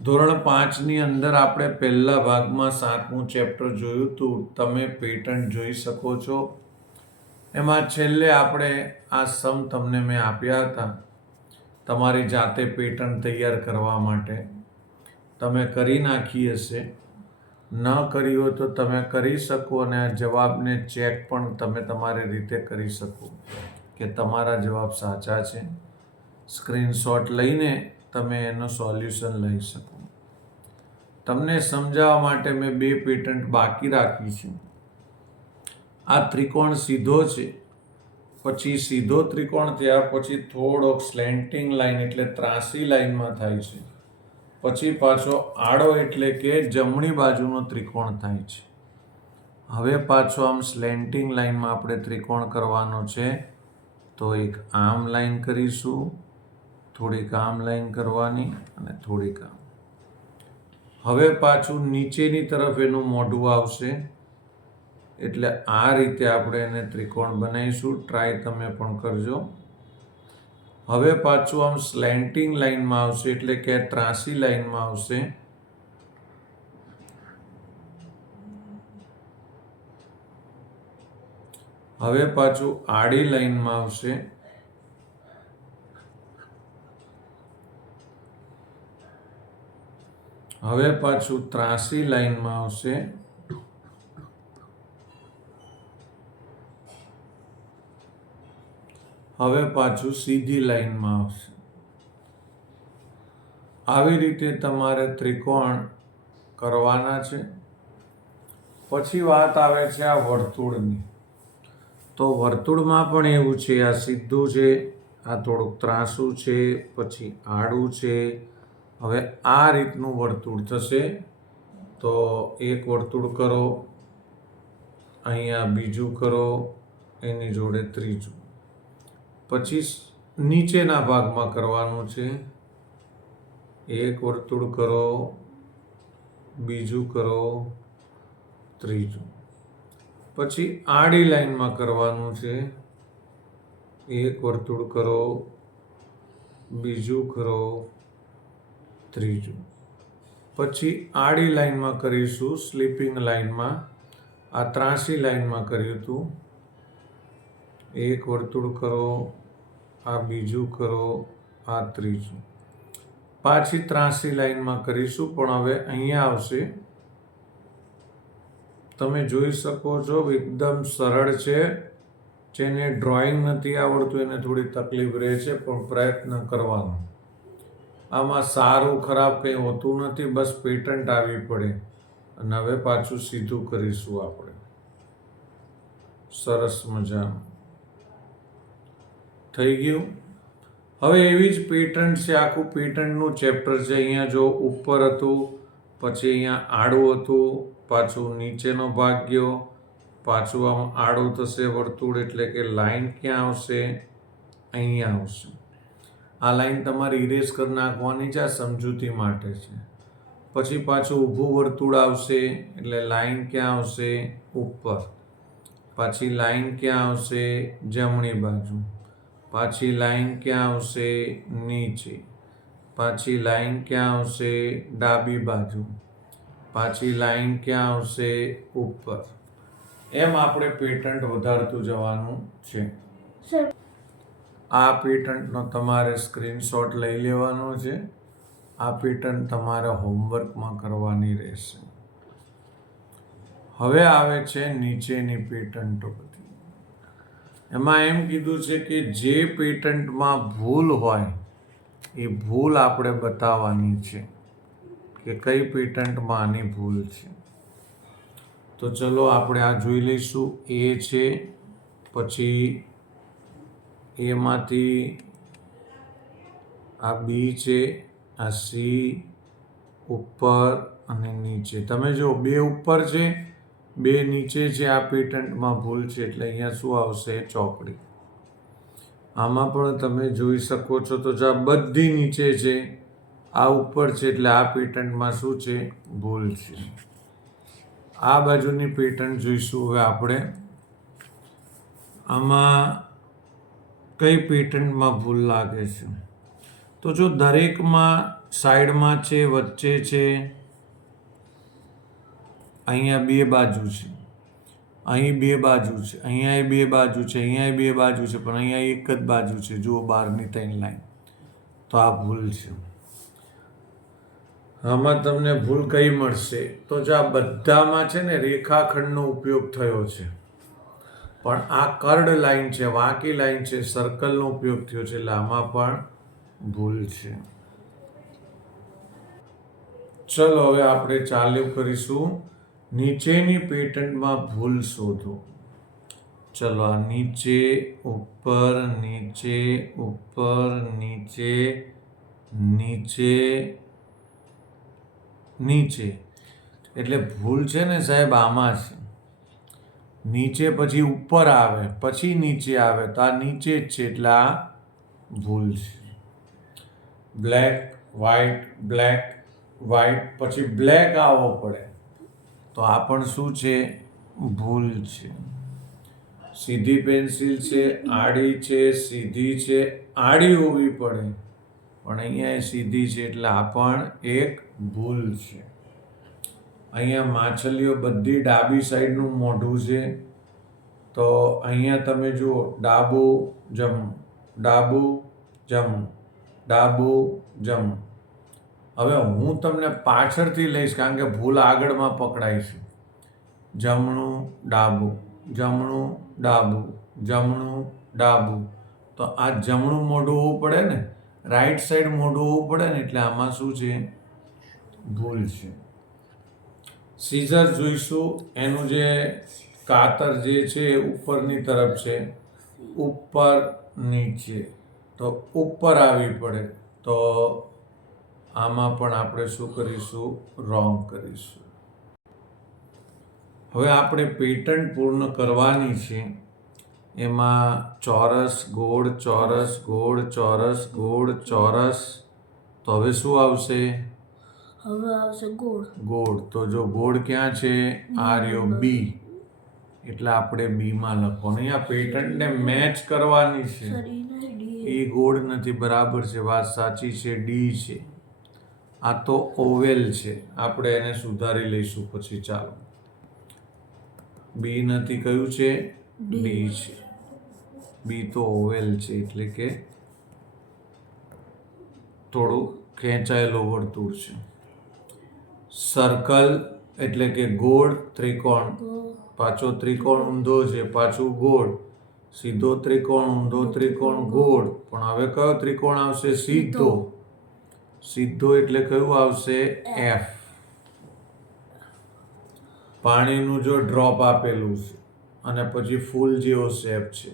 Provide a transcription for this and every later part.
ધોરણ 5ની અંદર આપણે પહેલા ભાગમાં 7મું ચેપ્ટર જોયું હતું. તમે પેટન્ટ જોઈ શકો છો. એમાં છેલ્લે આપણે આ સમ તમને મેં આપ્યા હતા તમારી જાતે પેટન્ટ તૈયાર કરવા માટે. તમે કરી નાખી હશે. ન કરી હોય તો તમે કરી શકો અને આ જવાબને ચેક પણ તમે તમારી રીતે કરી શકો કે તમારા જવાબ સાચા છે. સ્ક્રીનશોટ લઈને તમે એનું સોલ્યુશન લઈ શકો. તમને સમજાવવા માટે મેં 2 પેટન્ટ બાકી રાખી છે. આ ત્રિકોણ સીધો છે, પછી સીધો ત્રિકોણ થયા પછી થોડોક સ્લેન્ટિંગ લાઈન એટલે ત્રાસી લાઈનમાં થાય છે, પછી પાછો આડો એટલે કે જમણી બાજુનો ત્રિકોણ થાય છે. હવે પાછો આમ સ્લેન્ટિંગ લાઈનમાં આપણે ત્રિકોણ કરવાનો છે, તો એક આમ લાઈન કરીશું, થોડીક આમ લાઈન કરવાની અને થોડીક આમ. હવે પાછું નીચેની તરફ એનું મોઢું આવશે, એટલે આ રીતે આપણે એને ત્રિકોણ બનાવીશું. ટ્રાય તમે પણ કરજો. હવે પાછું આમ સ્લેન્ટિંગ લાઈનમાં આવશે એટલે કે ત્રાસી લાઈનમાં આવશે. હવે પાછું આડી લાઈનમાં આવશે. હવે પાછું ત્રાસી લાઈનમાં આવશે. હવે પાછું સીધી લાઈનમાં આવશે. આવી રીતે તમારે ત્રિકોણ કરવાના છે. પછી વાત આવે છે આ વર્તુળની. તો વર્તુળમાં પણ એવું છે, આ સીધું છે, આ થોડુંક ત્રાસું છે, પછી આડું છે. હવે આ રીતનું વર્તુળ થશે. તો એક વર્તુળ કરો, અહીંયા બીજું કરો, એની જોડે ત્રીજું. પછી નીચેના ભાગમાં કરવાનું છે. એક વર્તુળ કરો, બીજું કરો, ત્રીજું. પછી આડી લાઈનમાં કરવાનું છે. એક વર્તુળ કરો, બીજું કરો, ત્રીજું. પછી આડી લાઈનમાં કરીશું, સ્લીપિંગ લાઈનમાં. આ ત્રાસી લાઈનમાં કર્યું હતું. એક વર્તુળ કરો, આ બીજું કરો, આ ત્રીજું. પાછી ત્રાસી લાઈનમાં કરીશું, પણ હવે અહીંયા આવશે. તમે જોઈ શકો છો એકદમ સરળ છે. જેને ડ્રોઈંગ નથી આવડતું એને થોડી તકલીફ રહે છે, પણ પ્રયત્ન કરવાનો. આમાં સારું ખરાબ કંઈ હોતું નથી, બસ પેટન્ટ આવવી પડે. અને હવે પાછું સીધું કરીશું આપણે. સરસ મજાનું થઈ ગયું. હવે એવી જ પેટન્ટ છે, આખું પેટન્ટનું ચેપ્ટર છે. અહીંયા જો ઉપર હતું, પછી અહીંયા આડું હતું, પાછું નીચેનો ભાગ ગયો, પાછું આમ આડું થશે વર્તુળ, એટલે કે લાઈન ક્યાં આવશે? અહીંયા આવશે. આ લાઈન તમારે ઇરેઝ કરી નાખવાની છે, આ સમજૂતી માટે છે. પછી પાછું ઊભું વર્તુળ આવશે, એટલે લાઈન ક્યાં આવશે? ઉપર. પાછી લાઈન ક્યાં આવશે? જમણી બાજુ. પાછી લાઈન ક્યાં આવશે? નીચે. પાછી લાઈન ક્યાં આવશે? ડાબી બાજુ. પાછી લાઈન ક્યાં આવશે? ઉપર. એમ આપણે પેટન્ટ વધારતું જવાનું છે. આ પેટન્ટનો તમારે સ્ક્રીનશોટ લઈ લેવાનો છે. આ પેટન્ટ તમારે હોમવર્કમાં કરવાની રહેશે. હવે આવે છે નીચેની પેટન્ટો બધી. એમાં એમ કીધું છે કે જે પેટન્ટમાં ભૂલ હોય એ ભૂલ આપણે બતાવવાની છે, કે કઈ પેટન્ટમાં આની ભૂલ છે. તો ચલો આપણે આ જોઈ લઈશું. એ છે, પછી એમાંથી આ બી છે, આ સી, ઉપર અને નીચે. તમે જો 2 ઉપર છે, 2 નીચે છે. આ પેટન્ટમાં ભૂલ છે, એટલે અહીંયા શું આવશે? ચોકડી. આમાં પણ તમે જોઈ શકો છો. તો જો આ બધી નીચે છે, આ ઉપર છે, એટલે આ પેટન્ટમાં શું છે? ભૂલ છે. આ બાજુની પેટન્ટ જોઈશું હવે આપણે. આમાં કઈ પેટન્ટમાં ભૂલ લાગે છે? તો જો દરેકમાં સાઈડમાં છે, વચ્ચે છે, અહીંયા બે બાજુ છે, અહીં બે બાજુ છે, અહીંયા બે બાજુ છે, અહીંયા બે બાજુ છે, પણ અહીંયા એક જ બાજુ છે. જુઓ બહારની 3 લાઈન. તો આ ભૂલ છે. આમાં તમને ભૂલ કઈ મળશે? તો જો આ બધામાં છે ને રેખાખંડનો ઉપયોગ થયો છે, પણ આ કર્ડ લાઈન છે, વાંકી લાઈન છે, સર્કલનો ઉપયોગ થયો છે, એટલે આમાં પણ ભૂલ છે. ચલો હવે આપણે ચાલુ કરીશું. નીચેની પેટર્નમાં ભૂલ શોધો. ચલો આ નીચે, ઉપર, નીચે, ઉપર, નીચે, નીચે, નીચે. એટલે ભૂલ છે ને સાહેબ આમાં છે. નીચે પછી ઉપર આવે, પછી નીચે આવે, તો આ નીચે જ છે, એટલે આ ભૂલ છે. બ્લેક, વ્હાઈટ, બ્લેક, વ્હાઈટ, પછી બ્લેક આવવો પડે, તો આ પણ શું છે? ભૂલ છે. સીધી પેન્સિલ છે, આડી છે, સીધી છે, આડી હોવી પડે, પણ અહીંયા સીધી છે, એટલે આ પણ એક ભૂલ છે. અહીંયા માછલીઓ બધી ડાબી સાઈડનું મોઢું છે, તો અહીંયા તમે જુઓ ડાબું, જમણું, ડાબું, જમણું, ડાબું, જમણું. હવે હું તમને પાછળથી લઈશ, કારણ કે ભૂલ આગળમાં પકડાય છે. જમણું, ડાબું, જમણું, ડાબું, જમણું, ડાબું. તો આ જમણું મોઢું હોવું પડે ને, રાઈટ સાઈડ મોઢું હોવું પડે ને, એટલે આમાં શું છે? ભૂલ છે. સીઝર જોઈશું. એનું જે કાતર જે છે એ ઉપરની તરફ છે, ઉપર, નીચે, તો ઉપર આવી પડે, તો આમાં પણ આપણે શું કરીશું? રોંગ કરીશું. હવે આપણે પેટર્ન પૂર્ણ કરવાની છે. એમાં ચોરસ, ગોળ, ચોરસ, ગોળ, ચોરસ, ગોળ, ચોરસ. તો હવે શું આવશે? હવે આવશે ગોળ. ગોળ. તો જો ગોળ ક્યાં છે? આ રહ્યો બી, એટલે આપણે બી માં લખવાનું. અહીંયા પેટર્નને મેચ કરવાની છે. એ ગોળ નથી, બરાબર છે, વાત સાચી છે, ડી છે. આ તો ઓવેલ છે, આપણે એને સુધારી લઈશું પછી. ચાલો, બી નથી, કયું છે? ડી છે. બી તો ઓવેલ છે, એટલે કે થોડું ખેંચાયેલું વર્તુળ છે. સર્કલ એટલે કે ગોળ, ત્રિકોણ, પાછો ત્રિકોણ ઊંધો છે, પાછું ગોળ, સીધો ત્રિકોણ, ઊંધો ત્રિકોણ, ગોળ. પણ હવે કયો ત્રિકોણ આવશે? સીધો. સીધો એટલે કયું આવશે? એફ. પાણીનું જો ડ્રોપ આપેલું છે અને પછી ફૂલ જેવો શેપ છે,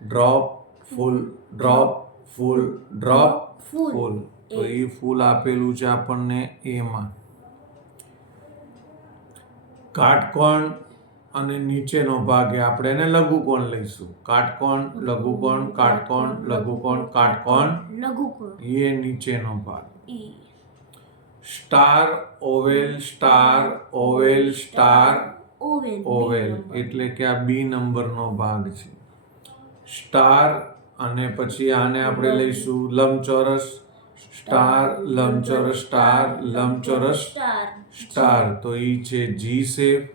ડ્રોપ, ફૂલ, ડ્રોપ, ફૂલ, ડ્રોપ, ફૂલ. તો એ ફૂલ આપેલું છે આપણને એમાં. કાટકોણ અને નીચેનો ભાગ એ આપણે એને લઘુકોણ લઈશું. કાટકોણ, લઘુકોણ, કાટકોણ, લઘુકોણ, કાટકોણ, લઘુકોણ. એ નીચેનો ભાગ. Star, oval, star, oval, star, oval. એટલે કે આ બી નંબરનો ભાગ છે. સ્ટાર, અને પછી આને આપણે લઈશું લંબચોરસ. સ્ટાર, લંબચોરસ, સ્ટાર, લંબચોરસ, સ્ટાર. તો એ છે G shape.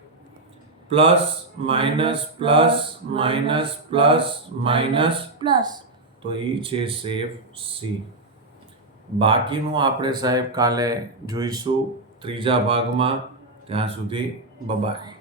Plus, minus, plus, minus, plus, minus, plus. તો એ છે શેપ સી. બાકીનું આપણે સાહેબ કાલે જોઈશું ત્રીજા ભાગમાં. ત્યાં સુધી બાય.